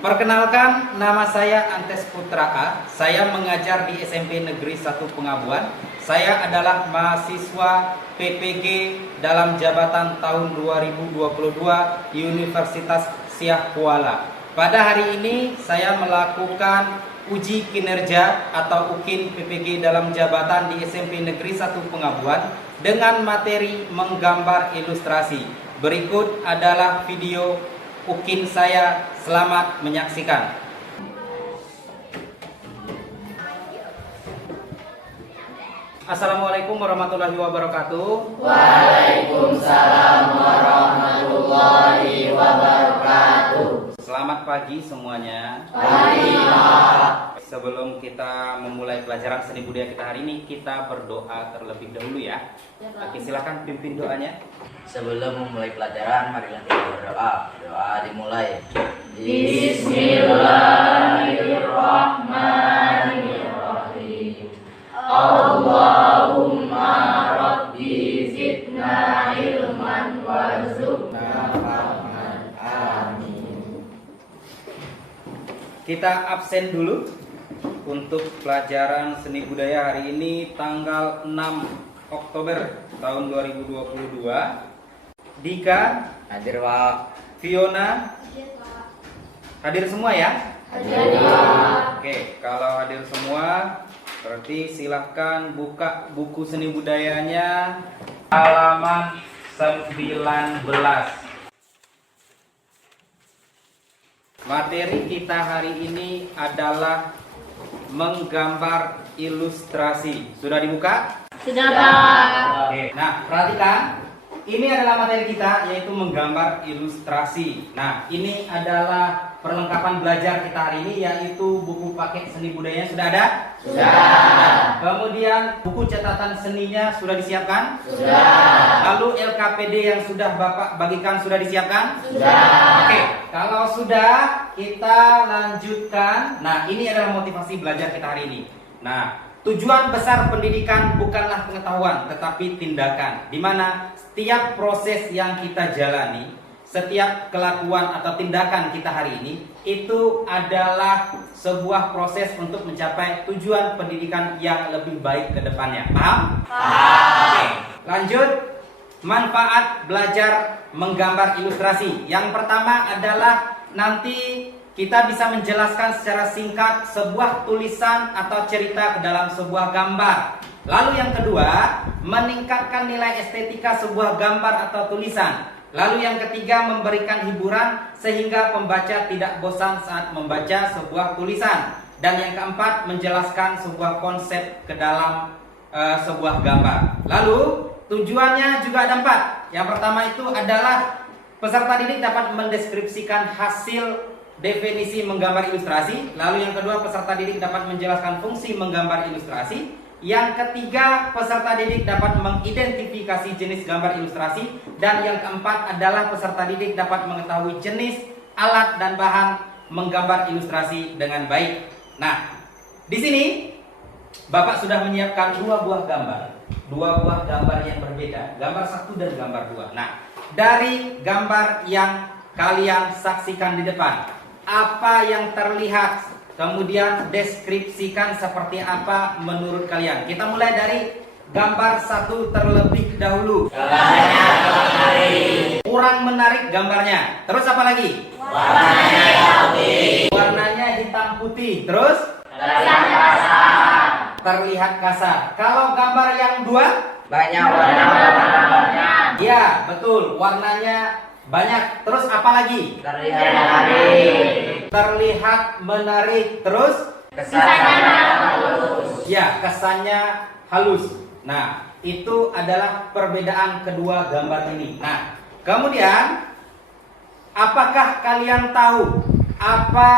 Perkenalkan, nama saya Antes Putra A. Saya mengajar di SMP Negeri 1 Pengabuan. Saya adalah mahasiswa PPG dalam jabatan tahun 2022 Universitas Syah Kuala. Pada hari ini saya melakukan uji kinerja atau UKIN PPG dalam jabatan di SMP Negeri 1 Pengabuan dengan materi menggambar ilustrasi. Berikut adalah video UKIN saya. Selamat menyaksikan. Assalamualaikum warahmatullahi wabarakatuh. Waalaikumsalam warahmatullahi wabarakatuh. Selamat pagi semuanya. Pagi, Pak. Sebelum kita memulai pelajaran seni budaya kita hari ini, kita berdoa terlebih dahulu ya. Oke, silakan pimpin doanya. Sebelum memulai pelajaran, marilah kita berdoa. Doa dimulai. Bismillahirrahmanirrahim. Allahumma rabbi zidna ilman warzuqna fahman. Amin. Kita absen dulu untuk pelajaran seni budaya hari ini tanggal 6 Oktober tahun 2022. Dika, Hadir, Pak. Fiona, hadir semua ya? Hadir, Pak. Oke, kalau hadir semua berarti silahkan buka buku seni budayanya halaman 19. Materi kita hari ini adalah menggambar ilustrasi. Sudah dibuka? Sudah, Pak. Oke, nah perhatikan. Ini adalah materi kita, yaitu menggambar ilustrasi. Nah, ini adalah perlengkapan belajar kita hari ini, yaitu buku paket seni budayanya sudah ada? Sudah. Kemudian buku catatan seninya sudah disiapkan? Sudah. Lalu LKPD yang sudah Bapak bagikan sudah disiapkan? Sudah. Oke, kalau sudah kita lanjutkan. Nah, ini adalah motivasi belajar kita hari ini. Nah, tujuan besar pendidikan bukanlah pengetahuan, tetapi tindakan. Di mana setiap proses yang kita jalani, setiap kelakuan atau tindakan kita hari ini, itu adalah sebuah proses untuk mencapai tujuan pendidikan yang lebih baik ke depannya. Paham? Oke, lanjut. Manfaat belajar menggambar ilustrasi. Yang pertama adalah nanti kita bisa menjelaskan secara singkat sebuah tulisan atau cerita ke dalam sebuah gambar. Lalu yang kedua, meningkatkan nilai estetika sebuah gambar atau tulisan. Lalu yang ketiga, memberikan hiburan sehingga pembaca tidak bosan saat membaca sebuah tulisan. Dan yang keempat, menjelaskan sebuah konsep ke dalam sebuah gambar. Lalu tujuannya juga ada 4. Yang pertama itu adalah peserta didik dapat mendeskripsikan hasil definisi menggambar ilustrasi. Lalu yang kedua, peserta didik dapat menjelaskan fungsi menggambar ilustrasi. Yang ketiga, peserta didik dapat mengidentifikasi jenis gambar ilustrasi. Dan yang keempat adalah peserta didik dapat mengetahui jenis, alat, dan bahan menggambar ilustrasi dengan baik. Nah, di sini Bapak sudah menyiapkan 2 buah gambar. 2 buah gambar yang berbeda, gambar 1 dan gambar 2. Nah, dari gambar yang kalian saksikan di depan, apa yang terlihat, kemudian deskripsikan seperti apa menurut kalian. Kita mulai dari gambar 1 terlebih dahulu. Gambarnya menarik. Kurang menarik gambarnya. Terus apa lagi? Warnanya hitam putih. Warnanya hitam putih. Terus? Terlihat kasar. Terlihat kasar. Kalau gambar yang 2? Banyak Warna-warna. Ya, betul. Warnanya banyak. Terus apa lagi? terlihat Menarik. Terlihat menarik. Terus? Kesannya halus. Ya, kesannya halus. Nah, itu adalah perbedaan kedua gambar ini. Nah, kemudian apakah kalian tahu apa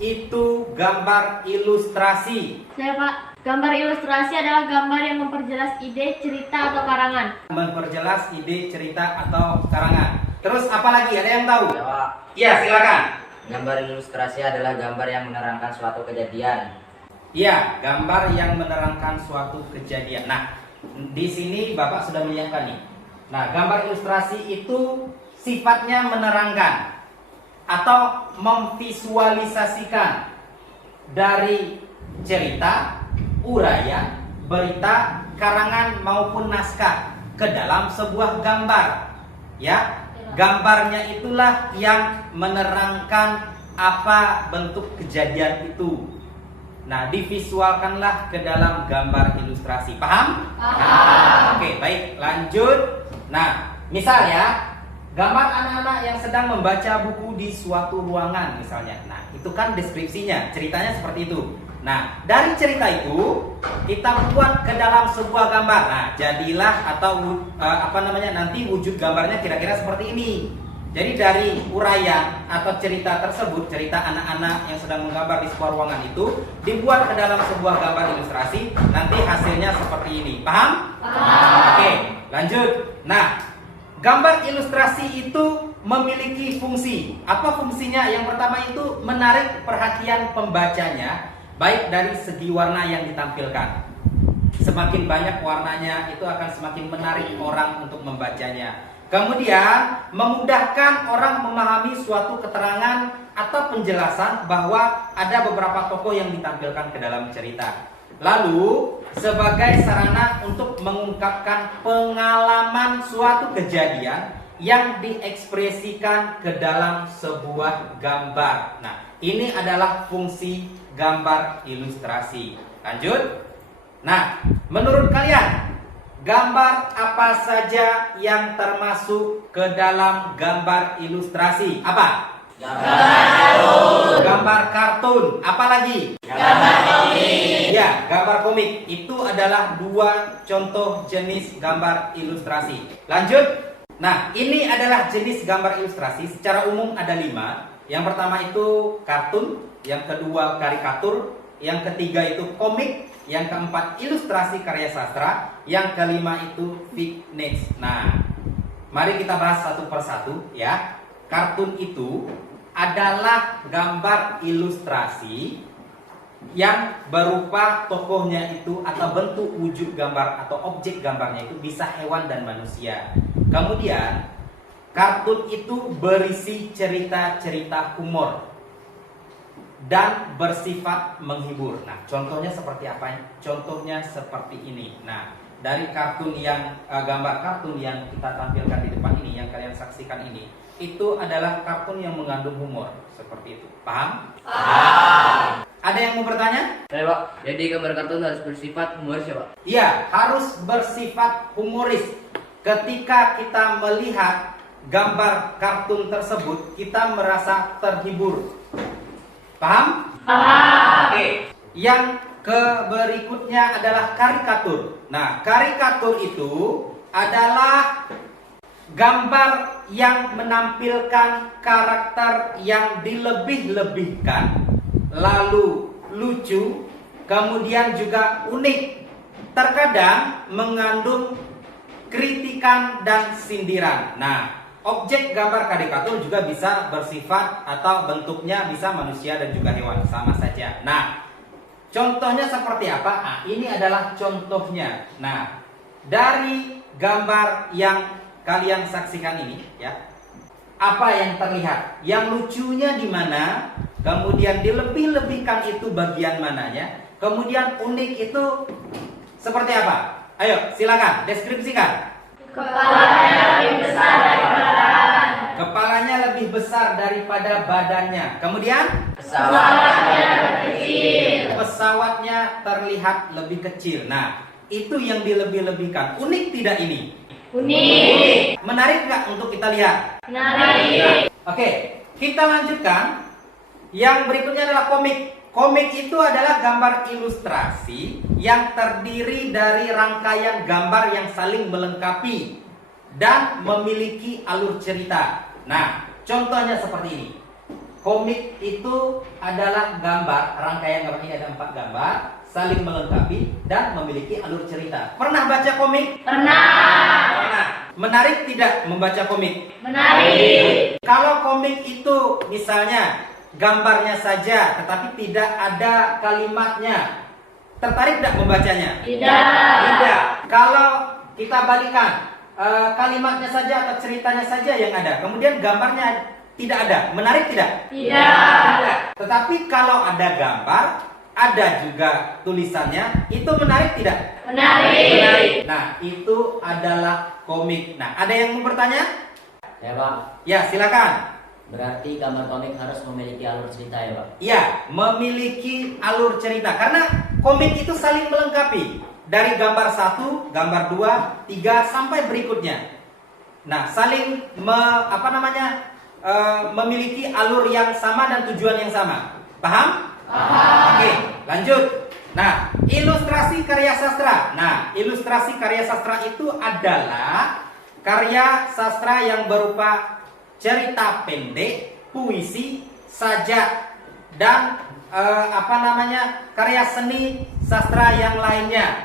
itu gambar ilustrasi? Saya Pak, gambar ilustrasi adalah gambar yang memperjelas ide, cerita, atau karangan. Memperjelas ide, cerita, atau karangan. Terus apa lagi? Ada yang tahu? Ya, Pak. Iya, silakan. Gambar ilustrasi adalah gambar yang menerangkan suatu kejadian. Iya, gambar yang menerangkan suatu kejadian. Nah, di sini Bapak sudah menyiapkan nih. Nah, gambar ilustrasi itu sifatnya menerangkan. atau memvisualisasikan dari cerita, uraian, berita, karangan maupun naskah ke dalam sebuah gambar. Ya, gambarnya itulah yang menerangkan apa bentuk kejadian itu. Nah, divisualkanlah ke dalam gambar ilustrasi. Paham? Paham. Oke, baik, lanjut. Nah, misal ya, gambar anak-anak yang sedang membaca buku di suatu ruangan misalnya. Nah, itu kan deskripsinya, ceritanya seperti itu. Nah, dari cerita itu kita buat ke dalam sebuah gambar. Nah, jadilah atau nanti wujud gambarnya kira-kira seperti ini. Jadi dari uraian atau cerita tersebut, cerita anak-anak yang sedang menggambar di sebuah ruangan itu dibuat ke dalam sebuah gambar ilustrasi, nanti hasilnya seperti ini. Paham? Paham. Oke, lanjut. Nah, gambar ilustrasi itu memiliki fungsi. Apa fungsinya? Yang pertama itu menarik perhatian pembacanya, baik dari segi warna yang ditampilkan. Semakin banyak warnanya, itu akan semakin menarik orang untuk membacanya. Kemudian memudahkan orang memahami suatu keterangan atau penjelasan bahwa ada beberapa tokoh yang ditampilkan ke dalam cerita. Lalu sebagai sarana untuk mengungkapkan pengalaman suatu kejadian yang diekspresikan ke dalam sebuah gambar. Nah, ini adalah fungsi gambar ilustrasi. Lanjut. Nah, menurut kalian, gambar apa saja yang termasuk ke dalam gambar ilustrasi? Apa? Gambar kartun. Apa lagi? Gambar komik. Ya, gambar komik. Itu adalah dua contoh jenis gambar ilustrasi. Lanjut. Nah, ini adalah jenis gambar ilustrasi. Secara umum ada 5. Yang pertama itu kartun, yang kedua karikatur, yang ketiga itu komik, yang keempat ilustrasi karya sastra, yang kelima itu fiction. Nah, mari kita bahas satu persatu ya. Kartun itu adalah gambar ilustrasi yang berupa tokohnya itu atau bentuk wujud gambar atau objek gambarnya itu bisa hewan dan manusia. Kemudian kartun itu berisi cerita-cerita humor dan bersifat menghibur. Nah, contohnya seperti apa? Contohnya seperti ini. Nah, dari kartun yang gambar kartun yang kita tampilkan di depan ini, yang kalian saksikan ini, itu adalah kartun yang mengandung humor seperti itu. Paham? Paham. Ada yang mau bertanya? Ya, Pak. Jadi gambar kartun harus bersifat humoris ya, Pak? Iya, harus bersifat humoris. Ketika kita melihat gambar kartun tersebut, kita merasa terhibur. Paham? Paham. Oke. Yang berikutnya adalah karikatur. Nah, karikatur itu adalah gambar yang menampilkan karakter yang dilebih-lebihkan, lalu lucu, kemudian juga unik. Terkadang mengandung kritikan dan sindiran. Nah, objek gambar karikatur juga bisa bersifat atau bentuknya bisa manusia dan juga hewan, sama saja. Nah, contohnya seperti apa? Nah, ini adalah contohnya. Nah, dari gambar yang kalian saksikan ini, ya, apa yang terlihat? Yang lucunya di mana? Kemudian dilebih-lebihkan itu bagian mananya? Kemudian unik itu seperti apa? Ayo, silakan deskripsikan. Kepalanya lebih besar daripada badan. Kepalanya lebih besar daripada badannya. Kemudian Pesawatnya kecil. pesawatnya terlihat lebih kecil. Nah, itu yang dilebih-lebihkan. Unik tidak ini? Unik. Menarik nggak untuk kita lihat? Menarik. Oke, kita lanjutkan. Yang berikutnya adalah komik. Komik itu adalah gambar ilustrasi yang terdiri dari rangkaian gambar yang saling melengkapi dan memiliki alur cerita. Nah, contohnya seperti ini. Komik itu adalah gambar, rangkaian gambar ini ada 4 gambar, saling melengkapi dan memiliki alur cerita. Pernah baca komik? Pernah. Pernah. Menarik tidak membaca komik? Menarik. Kalau komik itu misalnya gambarnya saja tetapi tidak ada kalimatnya, tertarik tidak membacanya? Tidak. Kalau kita balikan, kalimatnya saja atau ceritanya saja yang ada, kemudian gambarnya tidak ada. Menarik tidak? Tidak. Tetapi kalau ada gambar, ada juga tulisannya, itu menarik tidak? Menarik. Nah, itu adalah komik. Nah, ada yang mau bertanya? Ya Pak, Ya, silakan. berarti gambar komik harus memiliki alur cerita ya Pak? Ya, memiliki alur cerita. Karena komik itu saling melengkapi. Dari gambar 1, gambar 2, 3, sampai berikutnya. Nah, saling memiliki alur yang sama dan tujuan yang sama. Paham? Paham. Oke, lanjut. Nah, ilustrasi karya sastra. Nah, ilustrasi karya sastra itu adalah karya sastra yang berupa cerita pendek, puisi, sajak, dan karya seni sastra yang lainnya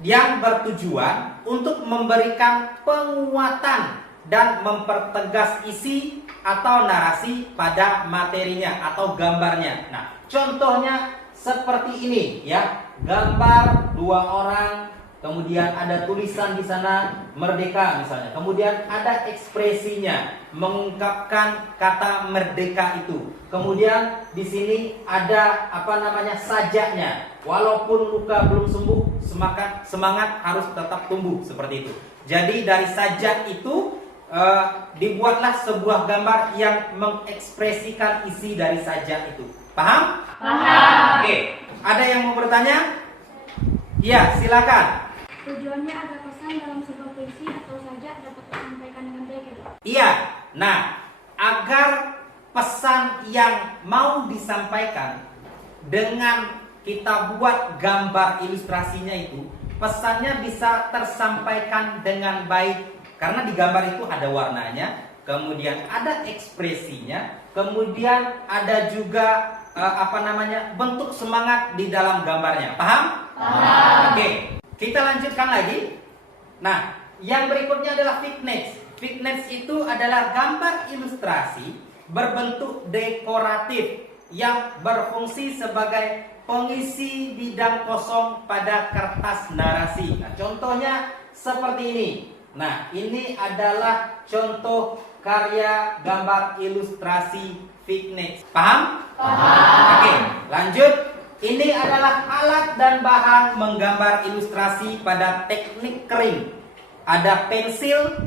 yang bertujuan untuk memberikan penguatan dan mempertegas isi atau narasi pada materinya atau gambarnya. Nah, contohnya seperti ini ya, gambar 2 orang, kemudian ada tulisan di sana merdeka misalnya, kemudian ada ekspresinya mengungkapkan kata merdeka itu, kemudian di sini ada sajaknya, walaupun luka belum sembuh, semangat harus tetap tumbuh, seperti itu. Jadi dari sajak itu dibuatlah sebuah gambar yang mengekspresikan isi dari sajak itu. Paham? Paham. Oke, ada yang mau bertanya? Ya, silakan. Tujuannya agar pesan dalam sebuah puisi atau sajak dapat disampaikan dengan baik ya Pak? Iya. Nah, agar pesan yang mau disampaikan dengan kita buat gambar ilustrasinya itu, pesannya bisa tersampaikan dengan baik. Karena di gambar itu ada warnanya, kemudian ada ekspresinya, kemudian ada juga bentuk semangat di dalam gambarnya. Paham? Paham. Oke, kita lanjutkan lagi. Nah, yang berikutnya adalah vignettes. Vignettes itu adalah gambar ilustrasi berbentuk dekoratif yang berfungsi sebagai pengisi bidang kosong pada kertas narasi. Nah, contohnya seperti ini. Nah, ini adalah contoh karya gambar ilustrasi vignettes. Paham? Paham. Oke, lanjut. Ini adalah alat dan bahan menggambar ilustrasi pada teknik kering. Ada pensil,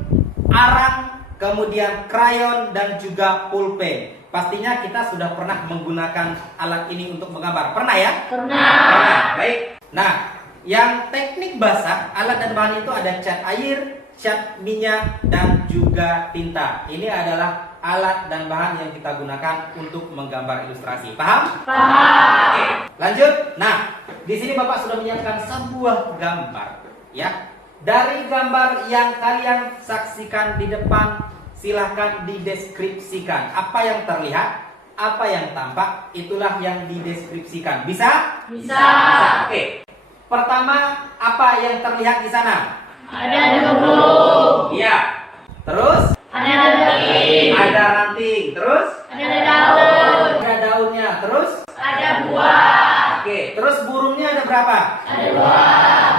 arang, kemudian krayon, dan juga pulpen. Pastinya kita sudah pernah menggunakan alat ini untuk menggambar. Pernah ya? Pernah. Baik. Nah, yang teknik basah, alat dan bahan itu ada cat air, cat minyak, dan juga tinta. Ini adalah alat dan bahan yang kita gunakan untuk menggambar ilustrasi. Paham? Paham. Oke, lanjut. Nah, di sini Bapak sudah menyiapkan sebuah gambar, ya. Dari gambar yang kalian saksikan di depan, silahkan dideskripsikan. Apa yang terlihat, apa yang tampak, itulah yang dideskripsikan. Bisa? Bisa. Oke. Pertama, apa yang terlihat di sana? Ada burung. Iya. Terus? Ada ranting. Ada ranting. Terus? Ada daun. Ada daunnya. Terus? Ada buah. Oke. Terus burungnya ada berapa? Ada dua.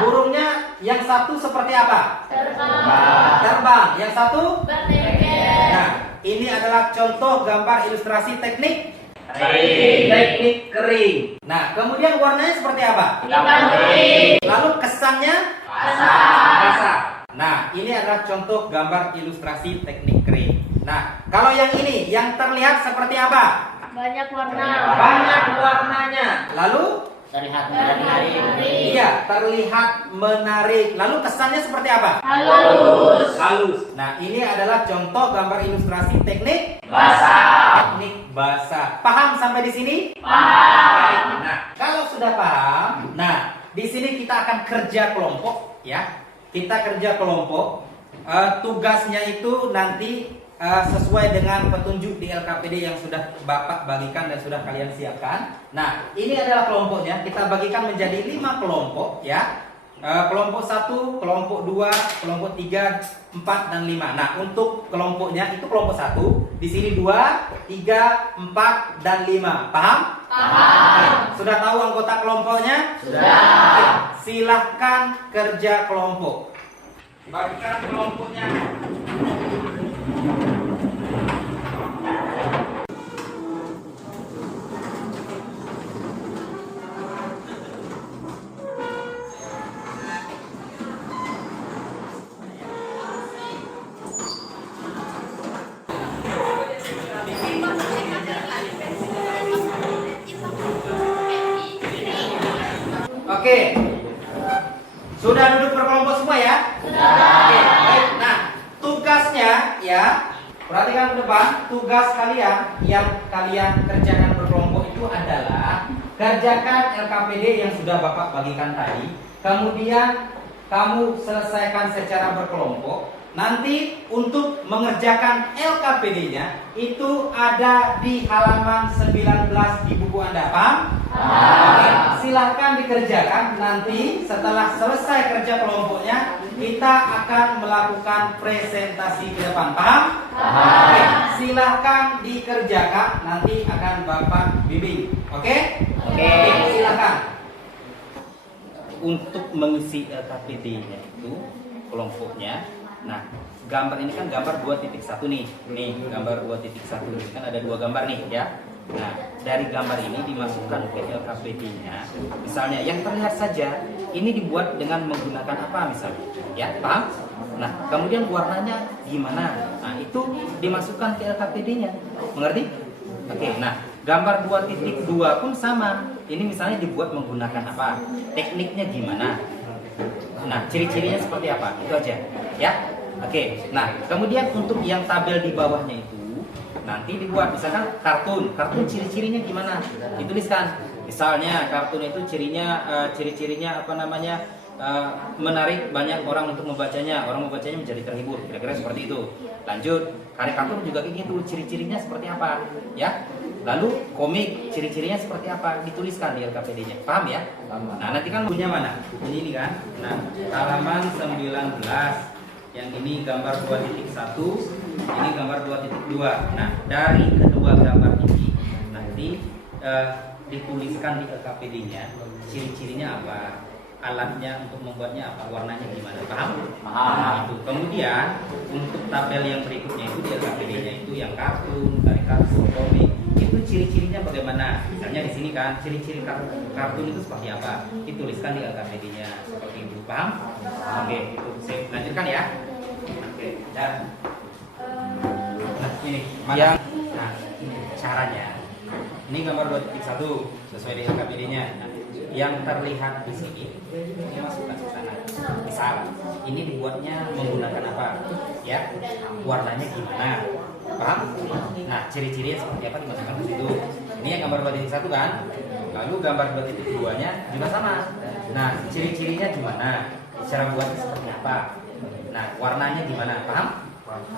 Burungnya yang satu seperti apa? Terbang. Terbang. Yang satu? Berteker. Nah, ini adalah contoh gambar ilustrasi teknik Kering. teknik kering. Nah, kemudian warnanya seperti apa? Hitam kering. Lalu kesannya? Basah. Basah. Nah, ini adalah contoh gambar ilustrasi teknik kering. Nah, kalau yang ini, yang terlihat seperti apa? Banyak warna. Banyak warnanya. Lalu? Terlihat menarik. Iya, terlihat menarik. Lalu kesannya seperti apa? Halus. Halus. Nah, ini adalah contoh gambar ilustrasi teknik Basah. teknik basah. Paham sampai di sini? Paham. Nah, kalau sudah paham, nah, di sini kita akan kerja kelompok, ya. Kita kerja kelompok. Tugasnya itu nanti sesuai dengan petunjuk di LKPD yang sudah Bapak bagikan dan sudah kalian siapkan. Nah, ini adalah kelompoknya. Kita bagikan menjadi 5 kelompok, ya. Kelompok 1, kelompok 2, kelompok 3, 4, dan 5. Nah, untuk kelompoknya itu kelompok 1, di sini 2, 3, 4, dan 5. Paham? Paham. Sudah tahu anggota kelompoknya? Sudah. Oke, silahkan kerja kelompok. Bagikan kelompoknya. Oke. Sudah duduk berkelompok semua ya? Sudah. Oke, baik. Nah, tugasnya ya, perhatikan ke depan. Tugas kalian yang kalian kerjakan berkelompok itu adalah kerjakan LKPD yang sudah Bapak bagikan tadi. Kemudian kamu selesaikan secara berkelompok. Nanti untuk mengerjakan LKPD-nya itu ada di halaman 19 di buku Anda, paham? Oke, silahkan dikerjakan. Nanti setelah selesai kerja kelompoknya, kita akan melakukan presentasi ke depan, paham? Oke, silahkan dikerjakan. Nanti akan Bapak bimbing. Oke? Oke, silahkan. Untuk mengisi LKPD-nya itu kelompoknya. Nah, gambar ini kan gambar 2.1 nih. Nih, gambar 2.1. Kan ada dua gambar nih ya. Nah, dari gambar ini dimasukkan ke LKPD-nya. Misalnya yang terlihat saja ini dibuat dengan menggunakan apa misalnya? Ya, paham? Nah, kemudian warnanya gimana? Nah, itu dimasukkan ke LKPD-nya. Mengerti? Oke, nah, gambar 2.2 pun sama. Ini misalnya dibuat menggunakan apa? Tekniknya gimana? Nah, ciri-cirinya seperti apa? Itu aja. Ya. Oke. Nah, kemudian untuk yang tabel di bawahnya itu nanti dibuat misalkan kartun. Kartun ciri-cirinya gimana? Dituliskan. Misalnya kartun itu ciri-cirinya apa namanya? Menarik banyak orang untuk membacanya. Orang membacanya menjadi terhibur. Kira-kira seperti itu. Lanjut, karikatur juga kayak gitu. Ciri-cirinya seperti apa? Ya. Lalu komik, ciri-cirinya seperti apa? Dituliskan di LKPD-nya. Paham ya? Nah, nanti kan bukunya mana? Bukunya ini kan. Nah, halaman 19. Yang ini gambar 2.1, ini gambar 2.2. Nah, dari kedua gambar ini nanti dituliskan di LKPD-nya ciri-cirinya apa, alatnya untuk membuatnya apa, warnanya gimana. Paham? Nah, itu. Kemudian untuk tabel yang berikutnya itu di LKPD-nya itu yang kartun, karikatur, komik, itu ciri-cirinya bagaimana. Misalnya di sini kan ciri-ciri kartun itu seperti apa, dituliskan di LKPD-nya seperti itu. Paham? Oke, itu saya lanjutkan ya. Oke, dan nah ini yang nah ini caranya. Ini gambar 2.1 sesuai dengan LKPD-nya. Nah, yang terlihat di sini dimasukkan ke sana. Misal ini dibuatnya menggunakan apa? Ya, warnanya gimana? Paham? Nah, ciri-cirinya seperti apa dimasukkan ke situ. Ini yang gambar 2.1 kan? Lalu gambar 2.2-nya juga sama. Nah, ciri-cirinya gimana? Cara buatnya seperti apa? Nah, warnanya gimana? Paham?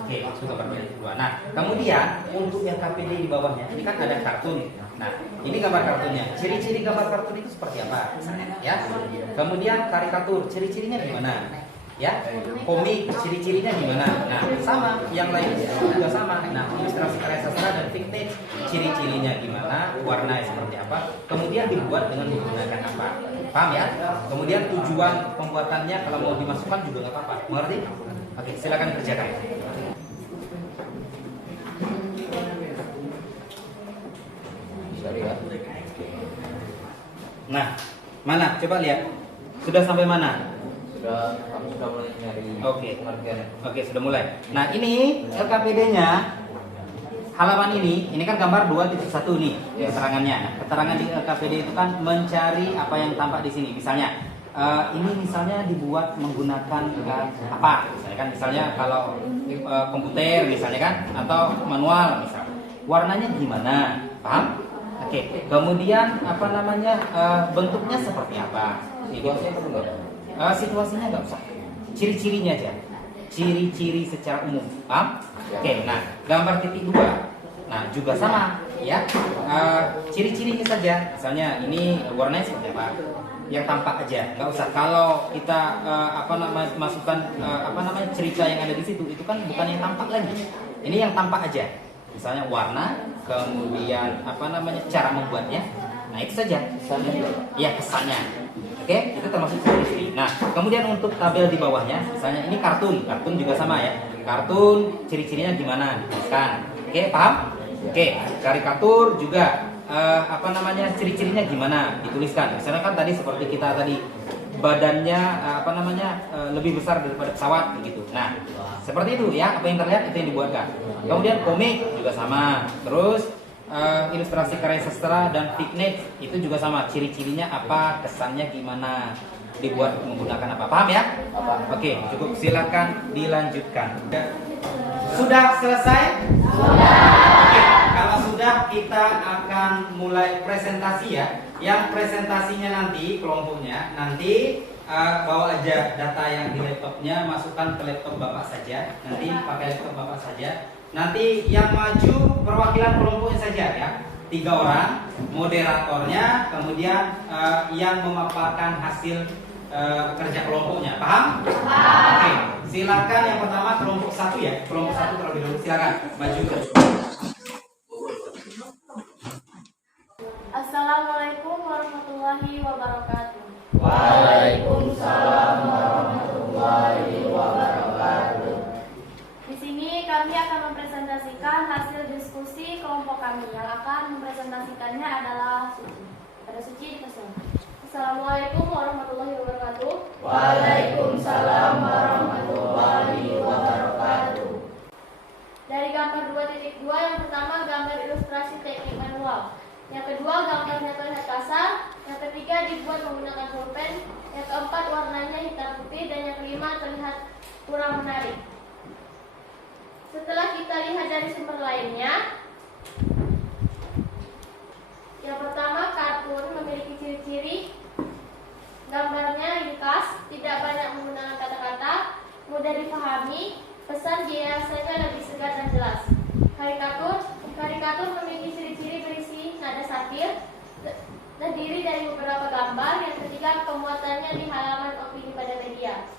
Oke, itu gambar 2.2. Nah, kemudian untuk yang KPD di bawahnya, ini kan ada kartun. Nah, ini gambar kartunnya. Ciri-ciri gambar kartun itu seperti apa? Misalnya, ya. Kemudian karikatur, ciri-cirinya gimana? Ya, komik, ciri-cirinya gimana? Nah, sama, yang lain juga sama. Nah, ilustrasi karya sastra dan vintage, ciri-cirinya gimana? Warnanya seperti apa? Kemudian dibuat dengan menggunakan apa? Paham ya? Kemudian tujuan pembuatannya kalau mau dimasukkan juga nggak apa-apa. Mengerti? Oke, silakan kerjakan. Nah, mana? Coba lihat. Sudah sampai mana? Kami sudah mulai nyari. Oke, sudah mulai. Nah, ini LKPD-nya halaman ini kan gambar 2.1 nih keterangannya. Keterangan di LKPD itu kan mencari apa yang tampak di sini. Misalnya, ini misalnya dibuat menggunakan apa? Misalnya kalau komputer misalnya kan, atau manual misalnya. Warnanya gimana? Paham? Oke. Kemudian apa namanya? Bentuknya seperti apa? Situasinya nggak usah. Ciri-cirinya aja. Ciri-ciri secara umum. Paham? Oke. Nah, gambar titik 2. Nah, juga sama, ya. Ciri-cirinya saja. Misalnya ini warnanya seperti apa? Yang tampak aja, nggak usah. Kalau kita masukkan cerita yang ada di situ, itu kan bukan yang tampak lagi. Ini yang tampak aja. Misalnya warna, kemudian cara membuatnya. Nah, itu saja. Ya, kesannya. Oke, itu termasuk ciri-ciri. Nah, kemudian untuk tabel di bawahnya, misalnya ini kartun juga sama ya. Kartun, ciri-cirinya gimana? Dituliskan. Oke, paham? Oke, karikatur juga ciri-cirinya gimana? Dituliskan. Misalnya kan tadi seperti kita tadi badannya lebih besar daripada pesawat begitu. Nah, seperti itu ya, apa yang terlihat itu yang dibuatkan. Kemudian komik juga sama. Terus ilustrasi karya sastra dan vignet itu juga sama, ciri-cirinya apa, kesannya gimana, dibuat menggunakan apa, paham ya? Oke, cukup, silakan dilanjutkan. Sudah selesai? Sudah. Oke, kalau sudah kita akan mulai presentasi ya. Yang presentasinya nanti kelompoknya nanti bawa aja data yang di laptopnya, masukkan ke laptop Bapak saja. Nanti pakai laptop Bapak saja. Nanti yang maju perwakilan kelompoknya saja ya. 3 orang, moderatornya, kemudian yang memaparkan hasil kerja kelompoknya. Paham? Oke, silakan yang pertama kelompok 1 ya. Kelompok 1 terlebih dahulu, silakan maju. Assalamualaikum warahmatullahi wabarakatuh. Waalaikumsalam warahmatullahi wabarakatuh. Di sini kami akan mempresentasikan hasil diskusi kelompok kami. Yang akan mempresentasikannya adalah Suci. Pada Suci dipesan. Assalamualaikum warahmatullahi wabarakatuh. Waalaikumsalam warahmatullahi wabarakatuh. Dari gambar 2.2, yang pertama gambar ilustrasi teknik manual. Yang kedua gambarnya terlihat kasar. Yang ketiga dibuat menggunakan pulpen. Yang keempat warnanya hitam putih. Dan yang kelima terlihat kurang menarik. Setelah kita lihat dari sumber lainnya, yang pertama, kartun memiliki ciri-ciri gambarnya ringkas, tidak banyak menggunakan kata-kata, mudah dipahami, pesan biasanya lebih segar dan jelas. Karikatur memiliki ciri-ciri berisi nada satir, terdiri dari beberapa gambar. Yang ketiga, pemuatannya di halaman opini pada media.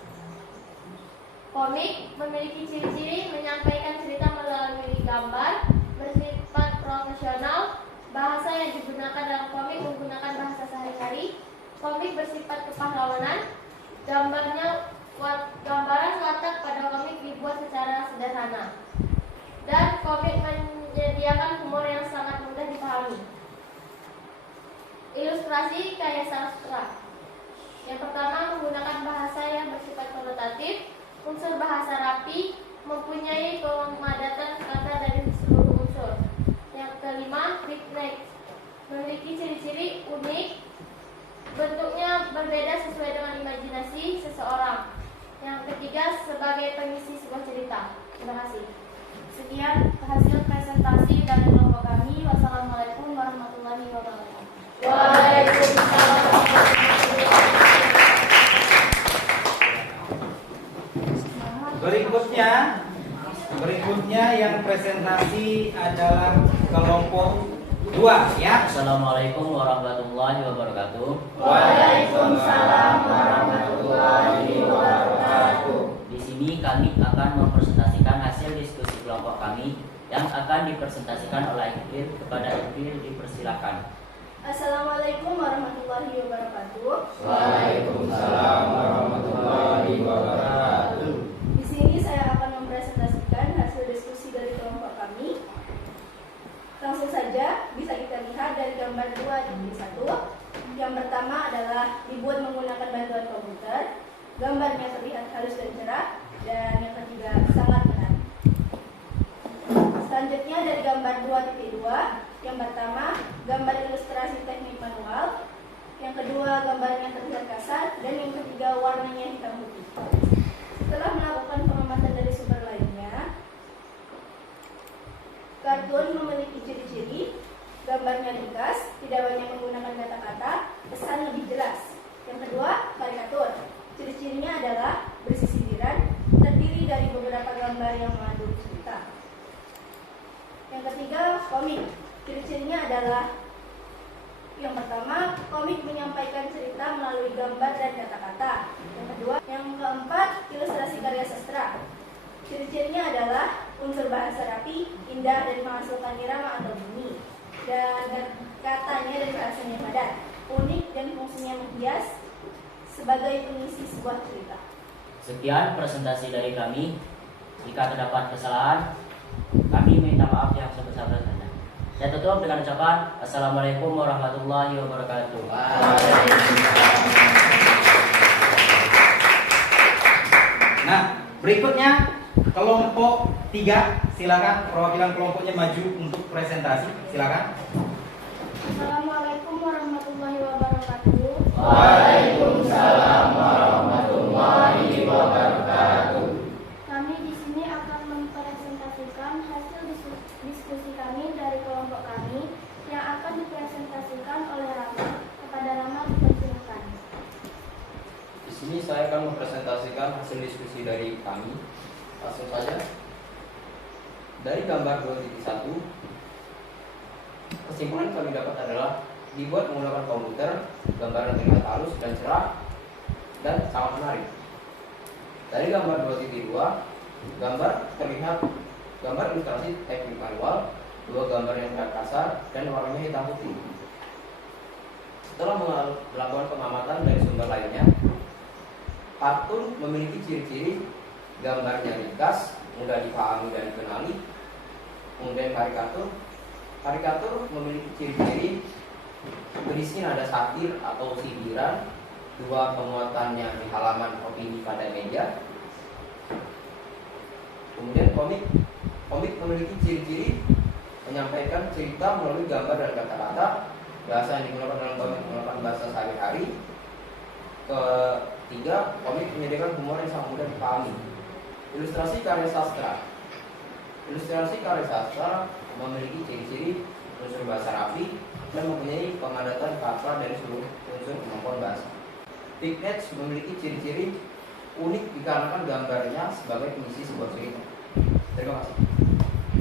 Komik memiliki ciri-ciri menyampaikan cerita melalui gambar, bersifat profesional, bahasa yang digunakan dalam komik menggunakan bahasa sehari-hari. Komik bersifat kepahlawanan, gambaran watak pada komik dibuat secara sederhana. Dan komik menyediakan humor yang sangat mudah dipahami. Ilustrasi karya sastra. Yang pertama, menggunakan bahasa yang bersifat konotatif, unsur bahasa rapi, mempunyai pemadatan kata dari seluruh unsur. Yang kelima, vignet, memiliki ciri-ciri unik, bentuknya berbeda sesuai dengan imajinasi seseorang. Yang ketiga, sebagai pengisi sebuah cerita. Terima kasih. Sekian hasil presentasi dari kelompok kami. Wassalamualaikum warahmatullahi wabarakatuh. Waalaikumsalam. Berikutnya yang presentasi adalah kelompok 2 ya. Assalamualaikum warahmatullahi wabarakatuh. Waalaikumsalam warahmatullahi wabarakatuh. Di sini kami akan mempresentasikan hasil diskusi kelompok kami yang akan dipresentasikan oleh Iqbal. Kepada Iqbal dipersilakan. Assalamualaikum warahmatullahi wabarakatuh. Waalaikumsalam warahmatullahi wabarakatuh. Di sini saya akan mempresentasikan hasil diskusi dari kelompok kami. Langsung saja bisa kita lihat dari gambar 2.1. Yang pertama adalah dibuat menggunakan bantuan komputer. Gambarnya terlihat halus dan cerah. Dan yang ketiga sangat menarik. Selanjutnya dari gambar 2.2. Yang pertama gambar ilustrasi teknik manual. Yang kedua gambarnya terlihat kasar. Dan yang ketiga warnanya hitam putih. Setelah melakukan pengamatan dari sumber lainnya, kartun memiliki ciri-ciri, gambarnya ringkas, tidak banyak menggunakan kata-kata, pesan lebih jelas. Yang kedua, karikatur. Ciri-cirinya adalah berisi sindiran, terdiri dari beberapa gambar yang mengandung cerita. Yang ketiga, komik. Ciri-cirinya adalah yang pertama, komik menyampaikan cerita melalui gambar dan kata-kata. Yang keempat, ilustrasi karya sastra. Ciri-cirinya adalah unsur bahasa rapi, indah, dan menghasilkan irama atau bunyi. Dan katanya dan bahasanya padat, unik, dan fungsinya menghias sebagai pengisi sebuah cerita. Sekian presentasi dari kami. Jika terdapat kesalahan, kami minta maaf yang sebesar-besarnya. Saya tutup dengan ucapan Assalamualaikum warahmatullahi wabarakatuh. Nah, berikutnya kelompok 3, silakan perwakilan kelompoknya maju untuk presentasi, silakan. Assalamualaikum warahmatullahi wabarakatuh. Waalaikumsalam warahmatullahi wabarakatuh. Kami di sini akan mempresentasikan hasil diskusi kami dari kelompok kami yang akan dipresentasikan oleh Rama. Kepada Rama dipersilakan. Di sini saya akan mempresentasikan hasil diskusi dari kami. Langsung saja. Dari gambar 2.1, kesimpulan kami dapat adalah dibuat menggunakan komputer, gambar yang terlihat halus dan cerah dan sangat menarik. Dari gambar 2.2, gambar terlihat gambar ilustrasi teknik manual, dua gambar yang terlihat kasar dan warnanya hitam putih. Setelah melakukan pengamatan dari sumber lainnya, kartun memiliki ciri-ciri gambarnya ringkas, mudah dipahami dan dikenali. Kemudian karikatur memiliki ciri-ciri berisi nada satir atau sindiran, dua penguatannya di halaman opini pada meja. Kemudian komik memiliki ciri-ciri menyampaikan cerita melalui gambar dan kata-kata. Bahasa yang digunakan dalam komik menggunakan bahasa sehari-hari. Ketiga, komik menyediakan humor yang sangat mudah dipahami. Ilustrasi karya sastra memiliki ciri-ciri unsur bahasa rapi dan mempunyai pengadatan kata dari seluruh unsur kemampuan bahasa. Pignet memiliki ciri-ciri unik dikarenakan gambarnya sebagai pengisi sebuah cerita. Terima kasih.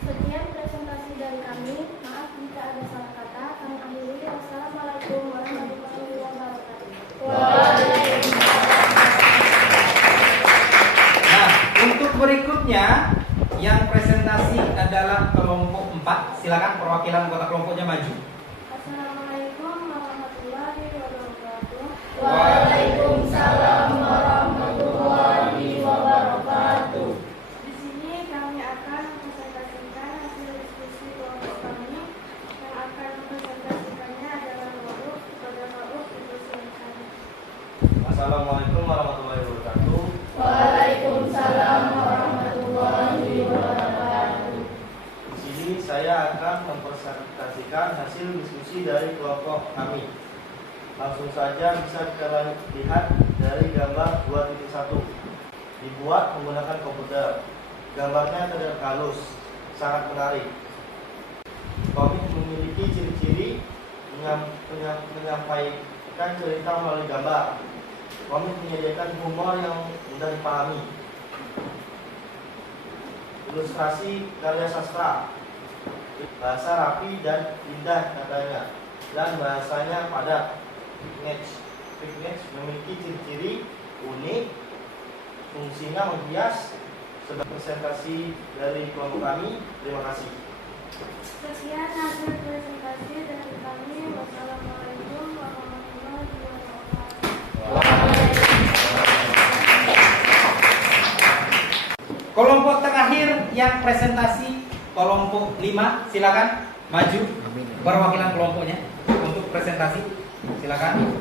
Sekian presentasi dari kami. Maaf jika ada salah kata. Kami akhiri. Wassalamualaikum warahmatullahi wabarakatuh. Nah, untuk berikutnya yang presentasi adalah kelompok 4. Silakan perwakilan anggota kelompoknya maju. Assalamualaikum warahmatullahi wabarakatuh. Waalaikumsalam warahmatullahi wabarakatuh. Di sini kami akan mempresentasikan hasil diskusi kelompok kami. Yang akan mempresentasikannya adalah Ma'ruf. Kepada Ma'ruf dipersilakan. Assalamualaikum warahmatullahi wabarakatuh. Waalaikumsalam warahmatullahi wabarakatuh. Di sini saya akan mempresentasikan hasil diskusi dari kelompok kami. Langsung saja bisa kita lihat dari gambar 2.1. Dibuat menggunakan komputer. Gambarnya terlihat halus, sangat menarik. Komik memiliki ciri-ciri menyampaikan cerita melalui gambar. Komik menyediakan humor yang mudah dipahami. Ilustrasi karya sastra, bahasa rapi dan indah katanya, dan bahasanya padat. Pignet memiliki ciri-ciri unik, fungsinya menghias. Sebagai presentasi dari kelompok kami, terima kasih. Sekian hasil presentasi dari kami. Wassalamualaikum warahmatullahi wabarakatuh. Kelompok terakhir yang presentasi kelompok 5, silakan maju perwakilan kelompoknya untuk presentasi. Silakan.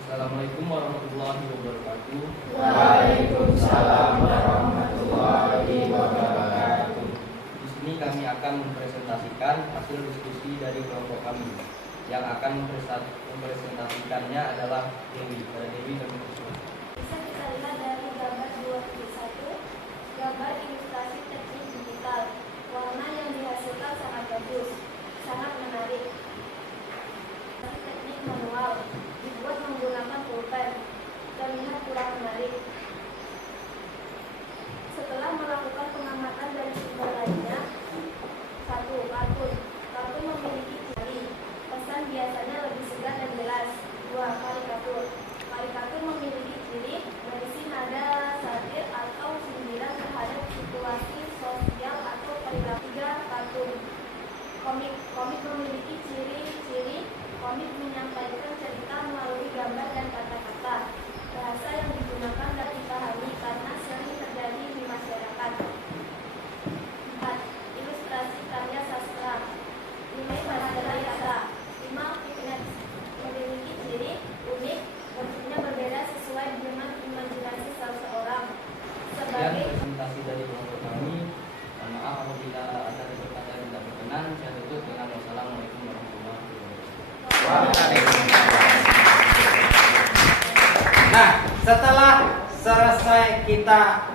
Assalamualaikum warahmatullahi wabarakatuh. Waalaikumsalam warahmatullahi wabarakatuh. Di sini kami akan mempresentasikan hasil diskusi dari kelompok kami. Yang akan mempresentasikannya adalah Dewi. Dewi kami persilakan. Bisa kita lihat dari gambar 2.1, gambar ilustrasi teknik digital. Warna yang dihasilkan sangat bagus, sangat menarik. Teknik manual dibuat menggunakan pulpen, terlihat kurang menarik. Setelah melakukan pengamatan dari sumber lainnya, 1. Kartun. Kartun memiliki ciri pesan biasanya lebih segar dan jelas. 2. Karikatur. Karikatur memiliki setelah selesai kita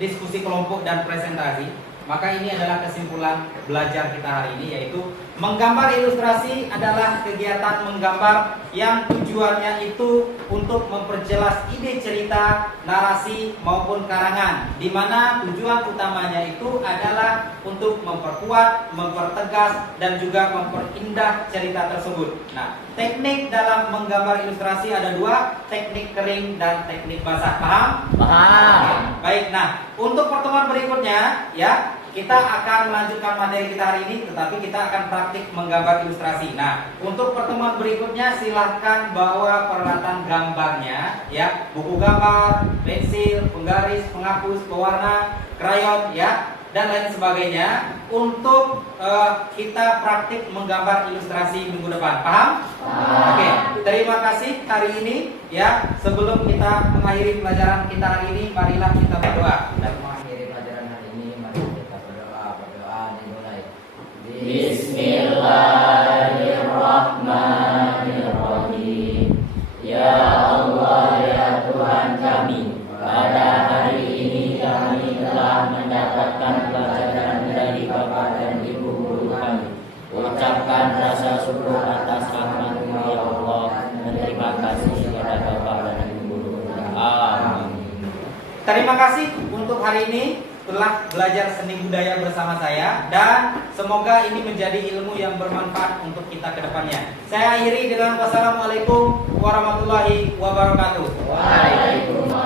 diskusi kelompok dan presentasi, maka ini adalah kesimpulan belajar kita hari ini, yaitu menggambar ilustrasi adalah kegiatan menggambar yang tujuannya itu untuk memperjelas ide cerita, narasi maupun karangan, di mana tujuan utamanya itu adalah untuk memperkuat, mempertegas dan juga memperindah cerita tersebut. Nah, teknik dalam menggambar ilustrasi ada dua, teknik kering dan teknik basah. Paham? Paham. Oke, baik. Nah, untuk pertemuan berikutnya ya, kita akan melanjutkan materi kita hari ini, tetapi kita akan praktik menggambar ilustrasi. Nah, untuk pertemuan berikutnya silahkan bawa peralatan gambarnya, ya, buku gambar, pensil, penggaris, penghapus, pewarna, krayon, ya, dan lain sebagainya untuk kita praktik menggambar ilustrasi minggu depan. Paham? Oke, terima kasih hari ini, ya. Sebelum kita mengakhiri pelajaran kita hari ini, marilah kita berdoa. Dan mengakhiri pelajaran hari ini, mari kita berdoa. Berdoa dimulai. Bismillahirrahmanirrahim. Ya Allah, ya Tuhan kami, pada hari ini kami telah mendapatkan pelajaran dari Bapak dan Ibu guru kami. Ucapkan rasa syukur atas rahmat-Mu ya Allah, dan terima kasih kepada Bapak dan Ibu guru. Amin. Terima kasih untuk hari ini telah belajar seni budaya bersama saya, dan semoga ini menjadi ilmu yang bermanfaat untuk kita ke depannya. Saya akhiri dengan wassalamualaikum warahmatullahi wabarakatuh. Waalaikumsalam.